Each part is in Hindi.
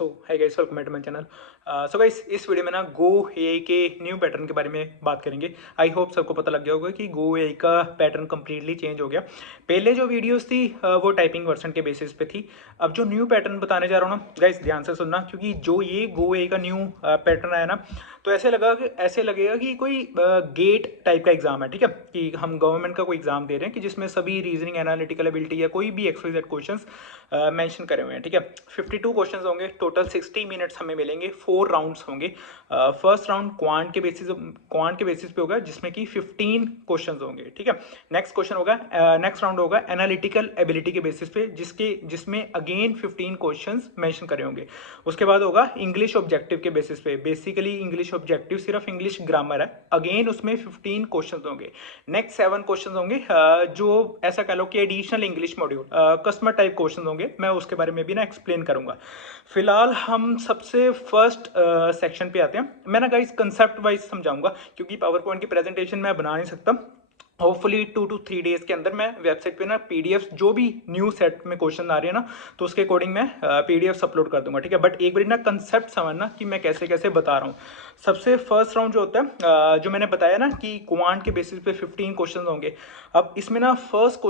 So hi guys, welcome back to my channel. So guys, इस वीडियो में ना गो एआई के न्यू पैटर्न के बारे में बात करेंगे। आई होप सबको पता लग गया होगा कि गो एआई का पैटर्न कंप्लीटली चेंज हो गया। पहले जो वीडियोस थी वो टाइपिंग वर्जन के बेसिस पे थी। अब जो न्यू पैटर्न बताने जा रहा हूँ ना गाइस, ध्यान से सुनना, क्योंकि जो ये गो एआई का न्यू पैटर्न आया ना, तो ऐसे लगेगा कि कोई गेट टाइप का एग्जाम है। ठीक है, कि हम गवर्नमेंट का कोई एग्जाम दे रहे हैं कि जिसमें सभी रीजनिंग, एनालिटिकल एबिलिटी या कोई भी XYZ क्वेश्चंस मेंशन करे हुए हैं। ठीक है, 52 क्वेश्चंस होंगे टोटल, 60 मिनट्स हमें मिलेंगे, 4 राउंड्स होंगे। फर्स्ट राउंड क्वांट के बेसिस पे होगा, जिसमें कि 15 क्वेश्चंस होंगे। ठीक है, नेक्स्ट राउंड होगा एनालिटिकल एबिलिटी के बेसिस पे, जिसमें अगेन 15 क्वेश्चंस मेंशन करे होंगे। उसके बाद होगा इंग्लिश ऑब्जेक्टिव के बेसिस पे। बेसिकली इंग्लिश ऑब्जेक्टिव सिर्फ इंग्लिश ग्रामर है, अगेन उसमें 15 क्वेश्चंस होंगे। नेक्स्ट 7 क्वेश्चंस होंगे जो ऐसा कह लो कि additional English module customer type questions होंगे। मैं उसके बारे में भी ना एक्सप्लेन करूंगा। फिलहाल हम सबसे फर्स्ट सेक्शन पे आते हैं। मैं ना गाइस कंसेप्ट वाइज समझाऊंगा, क्योंकि पावर पॉइंट की प्रेजेंटेशन मैं बना नहीं सकता। होपफुली 2 to 3 डेज के अंदर मैं वेबसाइट पे ना पीडीएफ, जो भी न्यू सेट में क्वेश्चन आ रही है ना, तो उसके अकॉर्डिंग मैं पीडीएफ अपलोड कर दूंगा। ठीक है, बट एक बार ना कंसेप्ट समझना कि मैं कैसे कैसे बता रहा हूँ। सबसे फर्स्ट राउंड जो होता है, जो मैंने बताया ना कि क्वांट के बेसिस पे 15 क्वेश्चन होंगे। अब इसमें ना फर्स्ट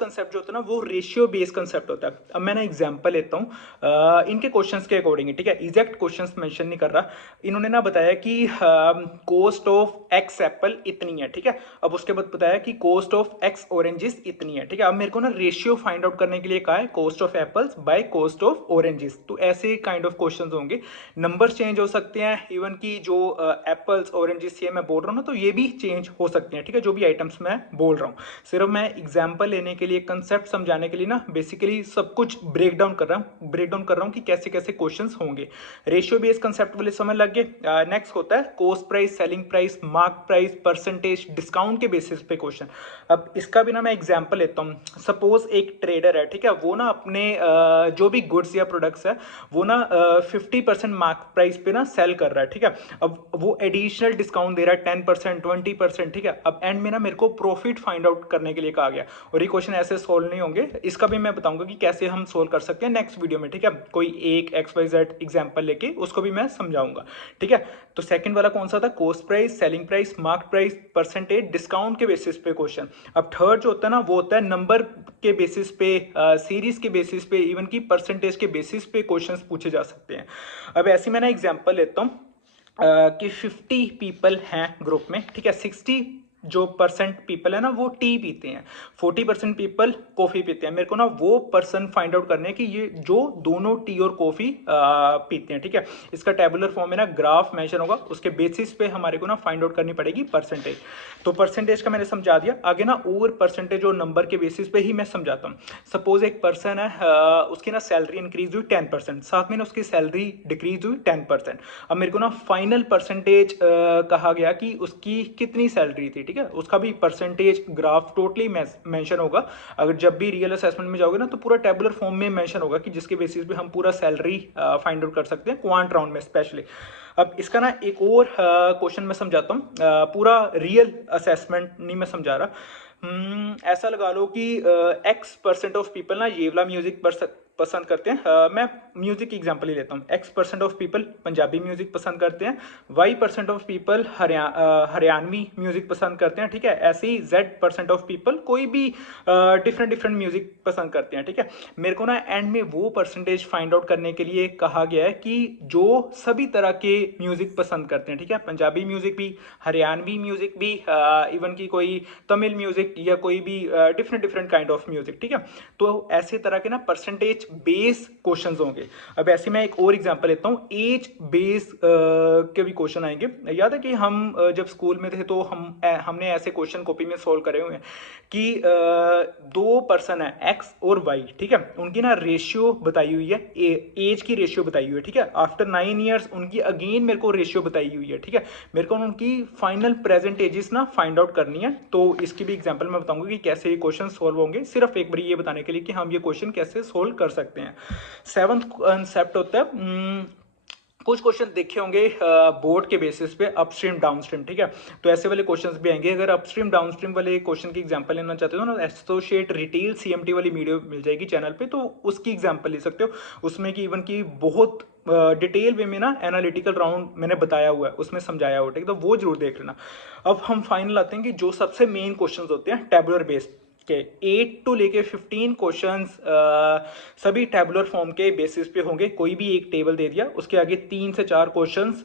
कंसेप्ट जो होता है ना, वो रेशियो बेस्ड कंसेप्ट होता है। अब मैं ना एग्जांपल लेता हूँ इनके क्वेश्चंस के अकॉर्डिंग। ठीक है, एग्जैक्ट क्वेश्चंस मेंशन नहीं कर रहा। इन्होंने ना बताया कि कॉस्ट ऑफ एक्स एप्पल इतनी है। ठीक है, अब उसके बाद बताया कि कॉस्ट ऑफ एक्स ऑरेंजेस इतनी है। ठीक है, अब मेरे को ना रेशियो फाइंड आउट करने के लिए कहा है cost of apples by cost of oranges. तो ऐसे काइंड ऑफ क्वेश्चंस होंगे। नंबर्स चेंज हो सकते हैं, इवन की जो एप्पल्स ऑरेंजेस ये मैं बोल रहा हूँ ना, तो ये भी चेंज हो सकते हैं। ठीक है, जो भी आइटम्स मैं बोल रहा हूँ, सिर्फ मैं एग्जाम्पल लेने के लिए, कंसेप्ट समझाने के लिए ना बेसिकली सब कुछ ब्रेक डाउन कर रहा हूँ कि कैसे कैसे क्वेश्चन होंगे। रेशियो बेस्ड कंसेप्ट वाले समझ लग गए। नेक्स्ट होता है cost price, selling price, mark price, percentage, discount के बेसिस पे क्वेश्चन। अब इसका भी ना मैं एग्जांपल लेता हूँ। सपोज एक ट्रेडर है, ठीक है, वो ना अपने जो भी गुड्स या प्रोडक्ट्स है, वो ना 50% मार्क प्राइस पे ना सेल कर रहा है। ठीक है, अब वो एडिशनल डिस्काउंट दे रहा है 10%, 20%। ठीक है, अब एंड में ना मेरे को प्रॉफिट फाइंड आउट करने के लिए कहा गया, और ये क्वेश्चन ऐसे सोल्व नहीं होंगे। इसका भी मैं बताऊंगा कि कैसे हम सोल्व कर सकते हैं नेक्स्ट वीडियो में। ठीक है, कोई एक XYZ एग्जांपल लेके उसको भी मैं समझाऊंगा। ठीक है, तो सेकंड वाला कौन सा था? Cost price, selling price, mark price, percentage, discount के बेसिस पे क्वेश्चन। अब थर्ड जो होता है ना, वो होता है नंबर के बेसिस पे, सीरीज के बेसिस पे, इवन की परसेंटेज के बेसिस पे क्वेश्चंस पूछे जा सकते हैं। अब ऐसी मैं ना एग्जांपल लेता हूँ कि 50 पीपल हैं ग्रुप में। ठीक है, 60 जो परसेंट पीपल है ना, वो टी पीते हैं, 40% पीपल कॉफी पीते हैं। मेरे को ना वो पर्सन फाइंड आउट करने कि ये जो दोनों टी और कॉफी पीते हैं। ठीक है, इसका टेबुलर फॉर्म में ना ग्राफ मेंशन होगा, उसके बेसिस पे हमारे को ना फाइंड आउट करनी पड़ेगी परसेंटेज। तो परसेंटेज का मैंने समझा दिया। आगे ना और परसेंटेज और नंबर के बेसिस पे ही मैं समझाता हूँ। सपोज एक पर्सन है, उसकी ना सैलरी इंक्रीज हुई 10%, साथ में ना उसकी सैलरी डिक्रीज हुई 10%। अब मेरे को ना फाइनल परसेंटेज कहा गया कि उसकी कितनी सैलरी थी। ठीक है, उसका भी परसेंटेज ग्राफ टोटली मेंशन होगा। अगर जब भी रियल असेसमेंट में जाओगे ना, तो पूरा टेबुलर फॉर्म में मेंशन होगा, कि जिसके बेसिस पे हम पूरा सैलरी फाइंड आउट कर सकते हैं क्वांट राउंड में स्पेशली। अब इसका ना एक और क्वेश्चन मैं समझाता हूँ। पूरा रियल असेसमेंट नहीं मैं समझा रहा। ऐसा लगा लो कि X% ऑफ पीपल ना ये वाला म्यूजिक पसंद करते हैं। मैं म्यूजिक की एग्जांपल ही लेता हूँ। X% of people Punjabi music पसंद करते हैं, Y% of people Haryanvi music पसंद करते हैं। ठीक है, ऐसे ही Z% ऑफ पीपल कोई भी डिफरेंट म्यूजिक पसंद करते हैं। ठीक है, मेरे को ना एंड में वो परसेंटेज फाइंड आउट करने के लिए कहा गया है कि जो सभी तरह के म्यूजिक पसंद करते हैं। ठीक है, पंजाबी म्यूजिक भी, हरियाणवी म्यूजिक भी, इवन की कोई तमिल म्यूजिक या कोई भी डिफरेंट काइंड ऑफ म्यूजिक। ठीक है, तो ऐसे तरह के ना परसेंटेज बेस क्वेश्चंस होंगे। अब ऐसे मैं एक और एग्जांपल लेता हूँ। एज बेस के भी क्वेश्चन आएंगे। याद है कि हम जब स्कूल में थे, तो हमने ऐसे क्वेश्चन कॉपी में सोल्व करे हुए हैं कि दो पर्सन है एक्स और वाई। ठीक है, उनकी ना रेशियो बताई हुई है, एज की रेशियो बताई हुई है। ठीक है, आफ्टर 9 ईयर्स उनकी अगेन मेरे को रेशियो बताई हुई है। ठीक है, मेरे को उनकी फाइनल प्रेजेंट एजेस ना फाइंड आउट करनी है। तो इसकी भी एग्जांपल मैं बताऊंगा कि कैसे ये क्वेश्चन सोल्व होंगे, सिर्फ एक बार ये बताने के लिए कि हम ये क्वेश्चन कैसे सोल्व कर सकते हैं। सेवंथ कंसेप्ट होता है कुछ क्वेश्चन देखे होंगे बोर्ड के बेसिस पे अपस्ट्रीम डाउनस्ट्रीम, ठीक है। तो ऐसे वाले क्वेश्चंस भी आएंगे। अगर अपस्ट्रीम डाउनस्ट्रीम वाले क्वेश्चन की एग्जांपल लेना चाहते हो ना, एसोसिएट रिटेल सीएमटी वाली वीडियो मिल जाएगी चैनल पे, तो उसकी एग्जांपल ले सकते हो। उसमें कि इवन की बहुत डिटेल वे में ना एनालिटिकल राउंड मैंने बताया हुआ है, उसमें समझाया हुआ है, ठीक है। तो वो जरूर देख लेना। अब हम फाइनल आते हैं कि जो सबसे मेन क्वेश्चन होते हैं टेबुलर बेस्ड के 8 टू लेके 15 क्वेश्चंस सभी टेबुलर फॉर्म के बेसिस पे होंगे। कोई भी एक टेबल दे दिया, उसके आगे 3 से 4 क्वेश्चंस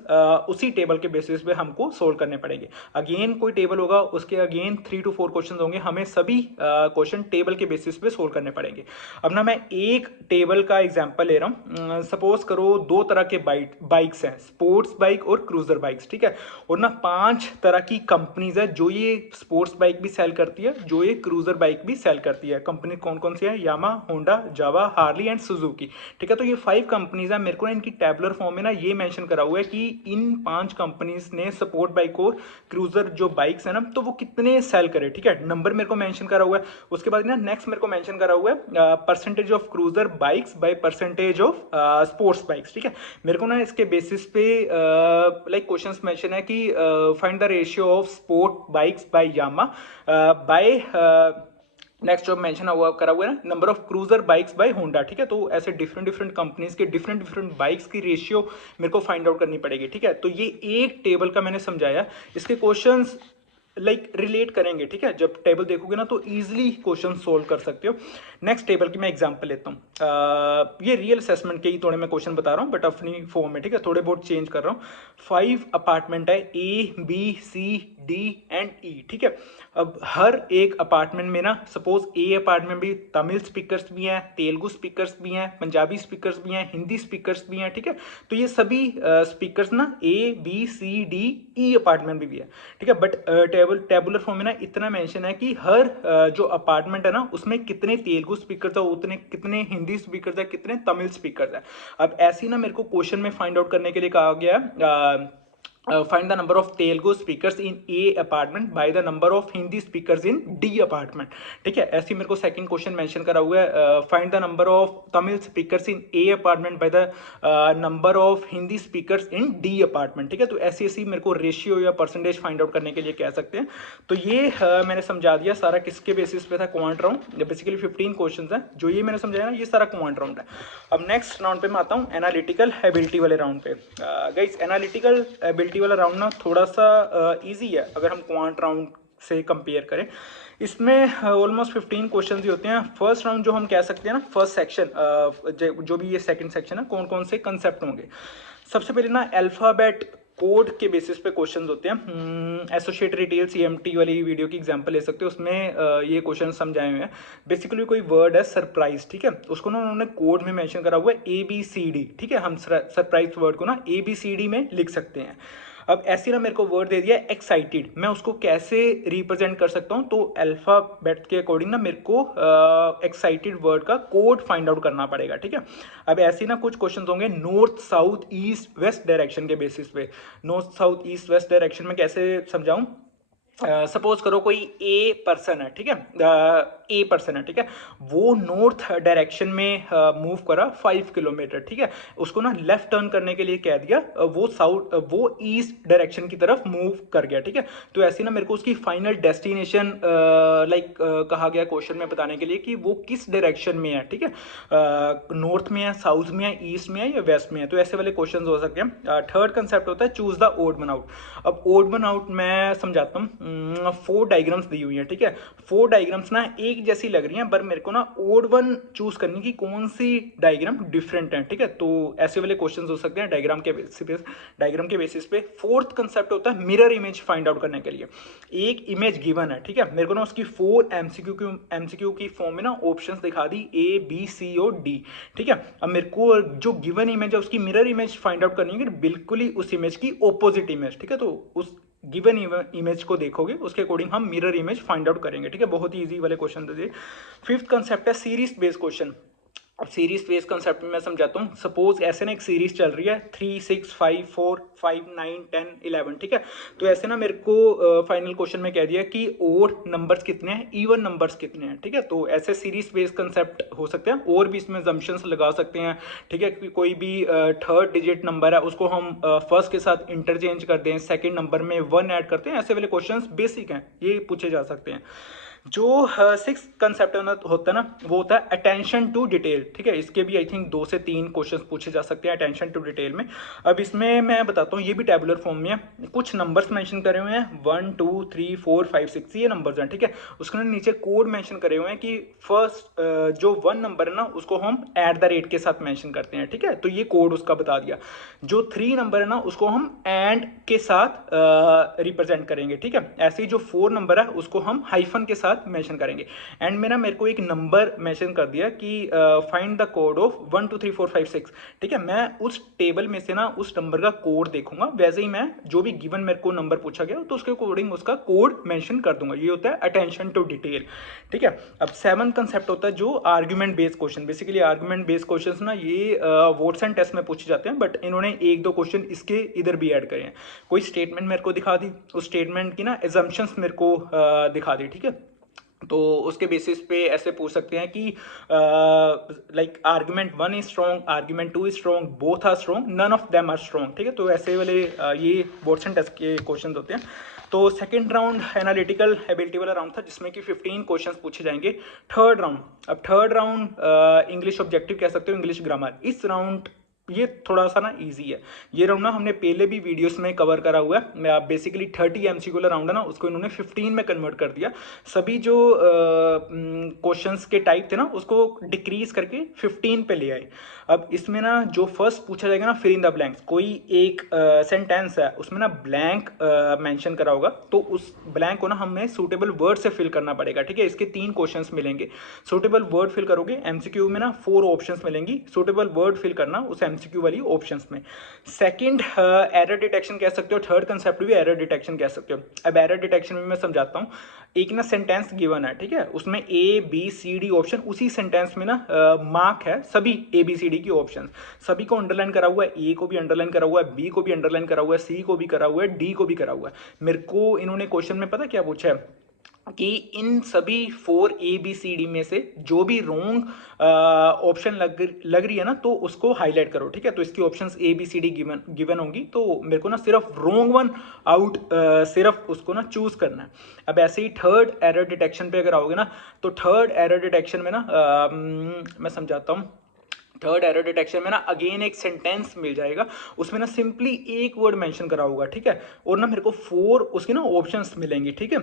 उसी टेबल के बेसिस पे हमको सोल्व करने पड़ेंगे। अगेन कोई टेबल होगा, उसके अगेन 3 टू 4 क्वेश्चंस होंगे, हमें सभी क्वेश्चन टेबल के बेसिस पे सोल्व करने पड़ेंगे। अब ना मैं एक टेबल का एग्जाम्पल ले रहा हूँ। सपोज करो 2 तरह के बाइक्स हैं, स्पोर्ट्स बाइक और क्रूजर बाइक्स, ठीक है। और ना 5 तरह की कंपनीज है जो ये स्पोर्ट्स बाइक भी सेल करती है, जो ये क्रूजर बाइक भी सेल करती है। कंपनी कौन कौन सी है? Yamaha, Honda, Jawa, Harley and Suzuki, ठीक है। तो ये 5 कंपनीज है। मेरे को इनकी टेबुलर फॉर्म में ना ये मेंशन करा हुआ है कि इन 5 कंपनीज ने सपोर्ट बाइक और क्रूजर जो बाइक्स है ना, तो वो कितने सेल करे, ठीक है। नंबर मेरे को मेंशन करा हुआ है। उसके बाद ना नेक्स्ट मेरे को मेंशन करा हुआ है percentage of cruiser bikes by percentage of sports bikes, ठीक है। मेरे को ना इसके बेसिस पे लाइक क्वेश्चंस मेंशन है कि find the ratio of sport bikes by Yamaha by next जो मेंशन हुआ करा हुआ है ना, number of cruiser bikes by Honda, ठीक है। तो ऐसे डिफरेंट डिफरेंट कंपनीज के डिफरेंट डिफरेंट बाइक्स की रेशियो मेरे को फाइंड आउट करनी पड़ेगी, ठीक है। तो ये एक टेबल का मैंने समझाया। इसके क्वेश्चंस लाइक रिलेट करेंगे, ठीक है। जब टेबल देखोगे ना तो इजीली क्वेश्चन सोल्व कर सकते हो। नेक्स्ट टेबल की मैं एग्जांपल लेता हूँ। ये रियल असेसमेंट के ही थोड़े मैं क्वेश्चन बता रहा हूँ, बट अपनी फॉर्म में, ठीक है। थोड़े बहुत चेंज कर रहा हूँ। 5 अपार्टमेंट है, A B C D and E, ठीक है। अब हर एक अपार्टमेंट में ना सपोज ए अपार्टमेंट भी तमिल स्पीकर्स भी हैं, तेलुगु स्पीकर्स भी हैं, पंजाबी स्पीकर्स भी हैं, हिंदी स्पीकर्स भी हैं, ठीक है। तो ये सभी स्पीकर्स ना A B C D E apartment भी है, ठीक है। बट टेबुलर फॉर्म में ना इतना मेंशन है कि हर जो अपार्टमेंट है ना उसमें कितने तेलुगु स्पीकर्स है, उतने कितने हिंदी स्पीकर्स है, कितने तमिल स्पीकर्स है। अब ऐसी ना मेरे को क्वेश्चन में फाइंड आउट करने के लिए कहा गया find the number of Telugu speakers in A apartment by the number of Hindi speakers in D apartment, ठीक है। ऐसे मेरे को सेकंड क्वेश्चन मेंशन करा हुआ है find the number of Tamil speakers in A apartment by the number of Hindi speakers in D apartment, ठीक है। तो ऐसी ऐसी मेरे को रेशियो या परसेंटेज फाइंड आउट करने के लिए कह सकते हैं। तो ये मैंने समझा दिया सारा किसके बेसिस पे था, क्वांट राउंड। बेसिकली 15 क्वेश्चन है जो ये मैंने समझाया ना, ये सारा क्वांट राउंड है। अब नेक्स्ट राउंड पे मैं आता हूँ एनालिटिकल एबिलिटी वाले राउंड पे। गाइस एनालिटिकल एबिलिटी वाला राउंड ना थोड़ा सा इजी है अगर हम क्वांट राउंड से कंपेयर करें। इसमें ऑलमोस्ट 15 क्वेश्चन ही होते हैं। फर्स्ट राउंड जो हम कह सकते हैं ना, फर्स्ट सेक्शन जो भी ये सेकंड सेक्शन है, कौन कौन से कंसेप्ट होंगे। सबसे पहले ना अल्फाबेट कोड के बेसिस पे क्वेश्चंस होते हैं। एसोसिएट रिटेल सीएमटी वाली वीडियो की एग्जांपल ले सकते हो, उसमें ये क्वेश्चन समझाए हुए हैं। बेसिकली कोई वर्ड है सरप्राइज, ठीक है, उसको ना उन्होंने कोड में मेंशन करा हुआ है ABCD, ठीक है। हम सरप्राइज वर्ड को ना ABCD में लिख सकते हैं। अब ऐसे ना मेरे को वर्ड दे दिया एक्साइटेड, मैं उसको कैसे रिप्रेजेंट कर सकता हूँ। तो अल्फाबेट के अकॉर्डिंग ना मेरे को एक्साइटेड वर्ड का कोड फाइंड आउट करना पड़ेगा, ठीक है। अब ऐसे ना कुछ क्वेश्चन होंगे north south east west direction के बेसिस पे। North south east west direction में कैसे समझाऊं। सपोज करो कोई ए पर्सन है, ठीक है, ए पर्सन है, ठीक है। वो नॉर्थ डायरेक्शन में मूव करा 5 किलोमीटर, ठीक है। उसको ना लेफ्ट टर्न करने के लिए कह दिया, वो ईस्ट डायरेक्शन की तरफ मूव कर गया, ठीक है। तो ऐसे ना मेरे को उसकी फाइनल डेस्टिनेशन कहा गया क्वेश्चन में बताने के लिए कि वो किस डायरेक्शन में है, ठीक है। नॉर्थ में है, साउथ में है, ईस्ट में है या वेस्ट में है। तो ऐसे वाले क्वेश्चन हो सकते हैं। थर्ड कंसेप्ट होता है choose the odd one out. अब ओड वन आउट मैं समझाता हूँ। 4 डायग्राम्स दी हुई है, ठीक है। 4 डायग्राम्स ना एक जैसी लग रही हैं, पर मेरे को ना ओड वन चूज करनी की कौन सी डायग्राम डिफरेंट है, ठीक है। तो ऐसे वाले क्वेश्चंस हो सकते हैं डायग्राम के बेसिस पे। फोर्थ कंसेप्ट होता है मिरर इमेज फाइंड आउट करने के लिए। एक इमेज गिवन है, ठीक है, मेरे को ना उसकी 4 एमसीक्यू की फॉर्म में ना ऑप्शंस दिखा दी A B C और D, ठीक है। अब मेरे को जो गिवन इमेज है उसकी मिरर इमेज फाइंड आउट करनी है, बिल्कुल ही उस इमेज की ऑपोजिट इमेज, ठीक है। तो उस गिवन इमेज को देखोगे, उसके अकॉर्डिंग हम मिरर इमेज फाइंड आउट करेंगे, ठीक है। बहुत ही इजी वाले क्वेश्चन थे। फिफ्थ कंसेप्ट है सीरीज बेस्ड क्वेश्चन। अब सीरीज बेस्ड कंसेप्ट में मैं समझाता हूँ। सपोज ऐसे ना एक सीरीज चल रही है 3 6 5 4 5 9 10 11, ठीक है। तो ऐसे ना मेरे को फाइनल क्वेश्चन में कह दिया कि और नंबर्स कितने हैं, इवन नंबर्स कितने हैं, ठीक है। तो ऐसे सीरीज बेस्ड कंसेप्ट हो सकते हैं, और भी इसमें जम्पशंस लगा सकते हैं, ठीक है। कि कोई भी थर्ड डिजिट नंबर है उसको हम फर्स्ट के साथ इंटरचेंज कर दें, सेकेंड नंबर में 1 ऐड करते हैं, ऐसे वाले क्वेश्चन बेसिक हैं, ये पूछे जा सकते हैं। जो सिक्स कंसेप्ट होता है ना, वो होता है अटेंशन टू डिटेल, ठीक है। इसके भी आई थिंक 2 से 3 क्वेश्चंस पूछे जा सकते हैं अटेंशन टू डिटेल में। अब इसमें मैं बताता हूँ, ये भी टेबुलर फॉर्म में है, कुछ नंबर्स मेंशन करे हुए हैं 1 2 3 4 5 6, ये नंबर्स हैं, ठीक है। उसके नीचे कोड मेंशन करे हुए हैं कि फर्स्ट जो 1 नंबर है ना उसको हम @ के साथ मेंशन करते हैं, ठीक है। तो ये कोड उसका बता दिया। जो 3 नंबर है ना उसको हम एंड के साथ रिप्रेजेंट करेंगे, ठीक है। ऐसे ही जो 4 नंबर है उसको हम हाइफन के साथ मेंशन करेंगे। एंड में ना मेरे को एक नंबर मेंशन कर दिया कि फाइंड द कोड ऑफ 1 2 3 4 5 6, ठीक है। मैं उस टेबल में से ना उस नंबर का कोड देखूंगा, वैसे ही मैं जो भी गिवन मेरे को नंबर पूछा गया तो उसके अकॉर्डिंग उसका कोड मेंशन कर दूंगा। ये होता है अटेंशन टू डिटेल, ठीक है। अब 7 कंसेप्ट होता है जो argument based question. Basically argument based question ना ये वोट्स एंड टेस्ट में पूछे जाते हैं, बट इन्होंने 1-2 क्वेश्चन इसके इधर भी ऐड करे हैं। कोई स्टेटमेंट मेरे को दिखा दी, उस स्टेटमेंट की ना एजम्पशंस मेरे को दिखा दी, ठीक है। तो उसके बेसिस पे ऐसे पूछ सकते हैं कि like argument 1 is strong, argument 2 is strong, both are strong, none of them are strong, ठीक है। तो ऐसे वाले ये वोट्स एंड टेस्ट के क्वेश्चन होते हैं। तो सेकंड राउंड एनालिटिकल एबिलिटी वाला राउंड था जिसमें कि 15 क्वेश्चंस पूछे जाएंगे। थर्ड राउंड, अब थर्ड राउंड इंग्लिश ऑब्जेक्टिव कह सकते हो, इंग्लिश ग्रामर। इस राउंड ये थोड़ा सा ना इजी है। ये राउंड ना हमने पहले भी वीडियोस में कवर करा हुआ है। बेसिकली 30 एमसीक्यू वाला राउंड है ना, उसको इन्होंने 15 में कन्वर्ट कर दिया। सभी जो क्वेश्चंस के टाइप थे ना उसको डिक्रीज करके 15 पे ले आए। अब इसमें ना जो फर्स्ट पूछा जाएगा ना, फिल इन द ब्लैंक्स, कोई एक सेंटेंस है उसमें ना ब्लैंक मेंशन करा होगा, तो उस ब्लैंक को ना हमें सूटेबल वर्ड से फिल करना पड़ेगा, ठीक है। इसके 3 क्वेश्चंस मिलेंगे। सूटेबल वर्ड फिल करोगे, एमसीक्यू में ना 4 ऑप्शंस मिलेंगी, सूटेबल वर्ड फिल करना उस एमसीक्यू वाली ऑप्शंस में। सेकंड एरर डिटेक्शन कह सकते हो, थर्ड कंसेप्ट भी एरर डिटेक्शन कह सकते हो। अब एरर डिटेक्शन में मैं समझाता हूँ। एक ना सेंटेंस गिवन है, ठीक है, उसमें A B C D option, उसी सेंटेंस में ना मार्क है सभी ए बी सी डी की ऑप्शन, सभी को अंडरलाइन करा हुआ है, ए को भी अंडरलाइन करा हुआ है, बी को भी अंडरलाइन करा हुआ है, सी को भी करा हुआ है, डी को भी करा हुआ है। मेरे को इन्होंने क्वेश्चन में पता क्या पूछा है कि इन सभी 4 ए बी सी डी में से जो भी रॉन्ग ऑप्शन लग रही है ना तो उसको हाईलाइट करो, ठीक है। तो इसकी options A B C D given होंगी, तो मेरे को ना सिर्फ रॉन्ग वन आउट सिर्फ उसको ना चूज करना है। अब ऐसे ही थर्ड एरर डिटेक्शन पे अगर आओगे ना, तो थर्ड एरर डिटेक्शन में ना मैं समझाता हूँ। थर्ड एरर डिटेक्शन में ना अगेन एक सेंटेंस मिल जाएगा, उसमें ना सिंपली एक वर्ड मेंशन करा होगा, ठीक है। और ना मेरे को 4 उसके ना ऑप्शंस मिलेंगे, ठीक है।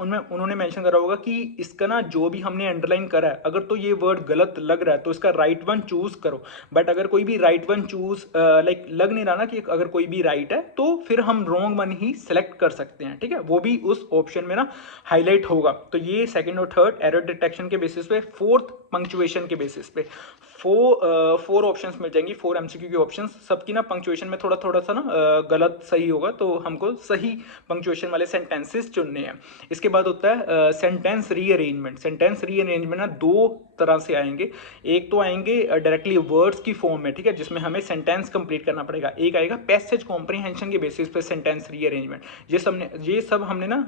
उनमें उन्होंने मेंशन करा होगा कि इसका ना जो भी हमने अंडरलाइन करा है, अगर तो ये वर्ड गलत लग रहा है तो इसका राइट वन चूज करो। बट अगर कोई भी राइट वन चूज लाइक लग नहीं रहा ना कि अगर कोई भी राइट है, तो फिर हम रॉन्ग वन ही सेलेक्ट कर सकते हैं, ठीक है। वो भी उस ऑप्शन में ना हाईलाइट होगा। तो ये सेकंड और थर्ड एरर डिटेक्शन के बेसिस पे। फोर्थ पंक्चुएशन के बेसिस पे 4 ऑप्शंस मिल जाएंगी, 4 एमसीक्यू की ऑप्शंस। सबकी ना पंक्चुएशन में थोड़ा थोड़ा सा ना गलत सही होगा, तो हमको सही पंक्चुएशन वाले सेंटेंसेस चुनने हैं। इसके बाद होता है सेंटेंस रीअरेंजमेंट। सेंटेंस रीअरेंजमेंट ना 2 तरह से आएंगे। एक तो आएंगे डायरेक्टली वर्ड्स की फॉर्म में, ठीक है, जिसमें हमें सेंटेंस कंप्लीट करना पड़ेगा। एक आएगा पैसेज कॉम्प्रीहेंशन के बेसिस पे सेंटेंस रीअरेंजमेंट। ये सब हमने ना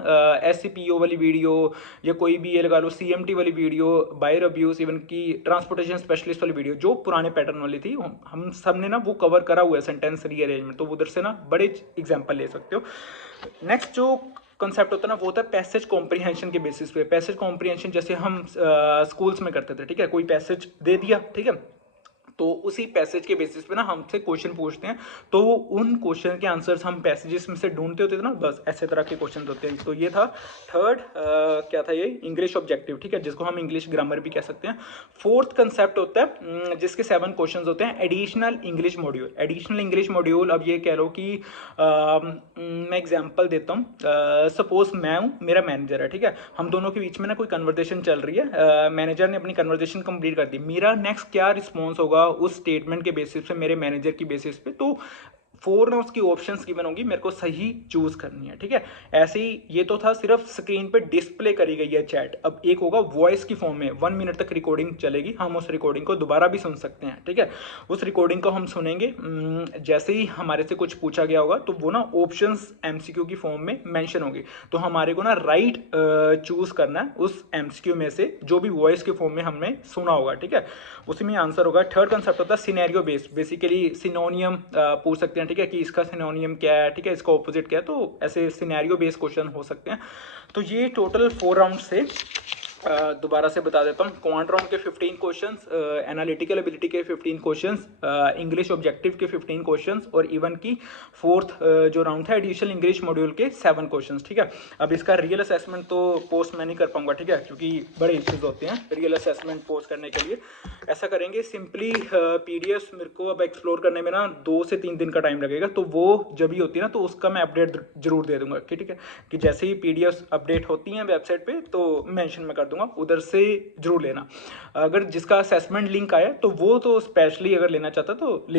SCPO वाली वीडियो, या कोई भी ये लगा लो CMT वाली वीडियो, बायर अब्यूज, इवन की ट्रांसपोर्टेशन स्पेशलिस्ट वाली वीडियो जो पुराने पैटर्न वाली थी, हम सब ने ना वो कवर करा हुआ है सेंटेंस रीअरेंजमेंट। तो उधर से ना बड़े एग्जाम्पल ले सकते हो। नेक्स्ट जो कंसेप्ट होता है ना वो होता है पैसेज कॉम्प्रीहेंशन के बेसिस पे। पैसेज कॉम्प्रीहेंशन जैसे हम स्कूल्स में करते थे, ठीक है। कोई पैसेज दे दिया, ठीक है, तो उसी पैसेज के बेसिस पे ना हमसे क्वेश्चन पूछते हैं, तो उन क्वेश्चन के आंसर्स हम पैसेजेस में से ढूंढते होते थे ना, बस ऐसे तरह के क्वेश्चन होते हैं। तो ये था थर्ड क्या था, ये इंग्लिश ऑब्जेक्टिव, ठीक है, जिसको हम इंग्लिश ग्रामर भी कह सकते हैं। फोर्थ कंसेप्ट होता है जिसके 7 क्वेश्चन होते हैं, additional English module. Additional English module, अब ये कह लो कि मैं एग्जाम्पल देता हूँ। सपोज मैं हूँ, मेरा मैनेजर है, ठीक है, हम दोनों के बीच में ना कोई कन्वर्जेशन चल रही है। मैनेजर ने अपनी कन्वर्जेशन कंप्लीट कर दी, मेरा नेक्स्ट क्या रिस्पॉन्स होगा उस स्टेटमेंट के बेसिस पे, मेरे मैनेजर की बेसिस पे। तो 4 नोट्स की ऑप्शंस गिवन होंगी, मेरे को सही चूज करनी है, ठीक है। ऐसे ही ये तो था सिर्फ स्क्रीन पे डिस्प्ले करी गई है चैट, अब एक होगा वॉइस की फॉर्म में, 1 मिनट तक रिकॉर्डिंग चलेगी, हम उस रिकॉर्डिंग को दोबारा भी सुन सकते हैं, ठीक है। उस रिकॉर्डिंग को हम सुनेंगे, जैसे ही हमारे से कुछ पूछा गया होगा तो वो ना ऑप्शंस एमसीक्यू की फॉर्म में मेंशन होंगे, तो हमारे को ना राइट चूज करना है उस एमसीक्यू में से जो भी वॉइस के फॉर्म में हमने सुना होगा, ठीक है। उसी में आंसर होगा। थर्ड कंसेप्ट होता है सिनेरियो बेस्ड, बेसिकली सिनोनियम पूछ सकते हैं, ठीक है, कि इसका सिनोनियम क्या है, ठीक है, इसका ऑपोजिट क्या है, तो ऐसे सिनेरियो बेस्ड क्वेश्चन हो सकते हैं। तो ये टोटल 4 राउंड से दोबारा से बता देता हूँ। क्वांट राउंड के 15 क्वेश्चंस, एनालिटिकल एबिलिटी के 15 क्वेश्चंस, इंग्लिश ऑब्जेक्टिव के 15 क्वेश्चंस, और इवन की फोर्थ जो राउंड था एडिशनल इंग्लिश मॉड्यूल के 7 क्वेश्चंस, ठीक है। अब इसका रियल असेसमेंट तो पोस्ट मैं नहीं कर पाऊंगा, ठीक है, क्योंकि बड़े इश्यूज होते हैं रियल असेसमेंट पोस्ट करने के लिए। ऐसा करेंगे सिंपली, पीडीएफ मेरे को अब एक्सप्लोर करने में ना 2 से 3 दिन का टाइम लगेगा, तो वो जब भी होती है ना तो उसका मैं अपडेट जरूर दे दूंगा, ठीक है, कि जैसे ही पीडीएफ अपडेट होती हैं वेबसाइट पे तो मेंशन मैं कर दूंगा, उधर से जरूर लेना। अगर जिसका असेसमेंट लिंक आया तो वो तो स्पेशली अगर लेना चाहता तो ले